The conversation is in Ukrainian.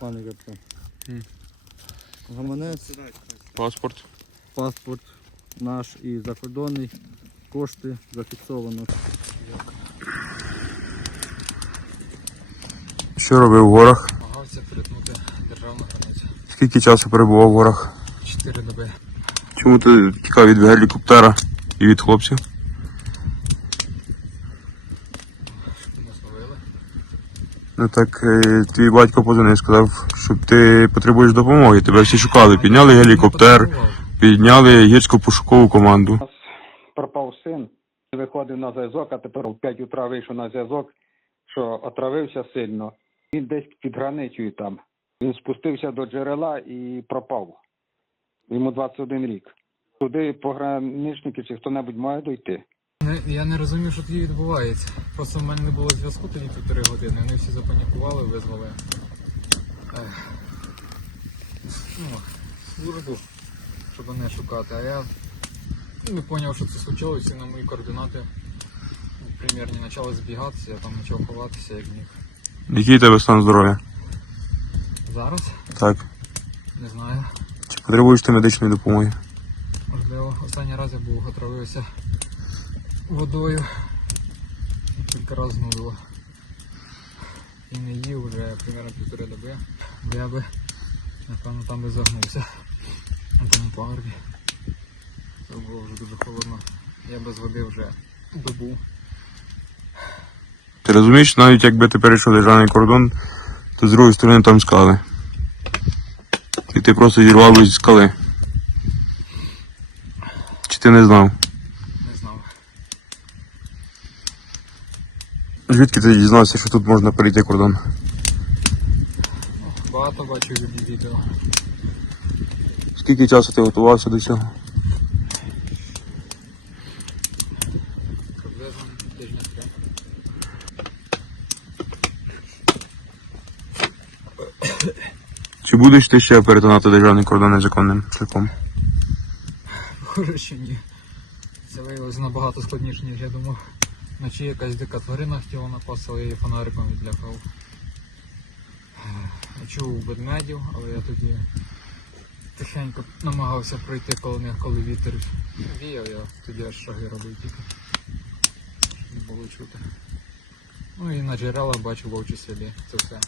пане Гапко. М. Гаманець, Паспорт. паспорт наш і закордонний, кошти зафіксовано. Що робив в горах? Намагався перетнути державну границю. Скільки часу перебував в горах? Чотири доби. Чому ти тікав від гелікоптера і від хлопців? Ну так е, твій батько позвонив, сказав, що ти потребуєш допомоги. Тебе всі шукали. Підняли гелікоптер, підняли гірсько-пошукову команду. пропав син, виходив на зв'язок, а тепер в 5 утра вийшов на зв'язок, що отравився сильно. Він десь під границею там. Він спустився до джерела і пропав. Йому 21 рік. Туди пограничники чи хто-небудь має дойти. Не- Я не розумів, що тоді відбувається. Просто в мене не було зв'язку тоді півтори години. Вони всі запанікували, визвали. ех, Ну, службу, щоб мене шукати. А я не зрозумів, що це случилося, і на мої координати примірні почали збігатися, я там почав ховатися, як міг. Який у тебе стан здоров'я? Зараз Так. не знаю. Чи потребуєш ти медичної допомоги? Можливо, останній раз я був отравився водою. Кілька разів знулило. І не їв вже примерно півтори доби. Бо я би, напевно, там би загнувся. На тому пагорбі. Це було вже дуже холодно. Я без води вже добу. Ти розумієш, навіть якби ти перейшов державний кордон, то з другої сторони там скали. І ти просто зірвав зі скали. Чи ти не знав? Не знав. Звідки ти дізнався, що тут можна перейти кордон? Багато бачив від відео. Скільки часу ти готувався до цього? Приблизно тижня три. Чи будеш ти ще перетинати державний кордон незаконним шляхом? Що ні. Це виявилося набагато складніше, ніж я думав. Вночі якась дика тварина хотіла напасти, але я її фонариком відлякав. Чув ведмедів, але я тоді тихенько намагався пройти коло них, коли вітер віяв, я тоді аж шаги робив тільки. Щоб не було чути. Ну і на джерелах бачу вовчі сліди. Це все.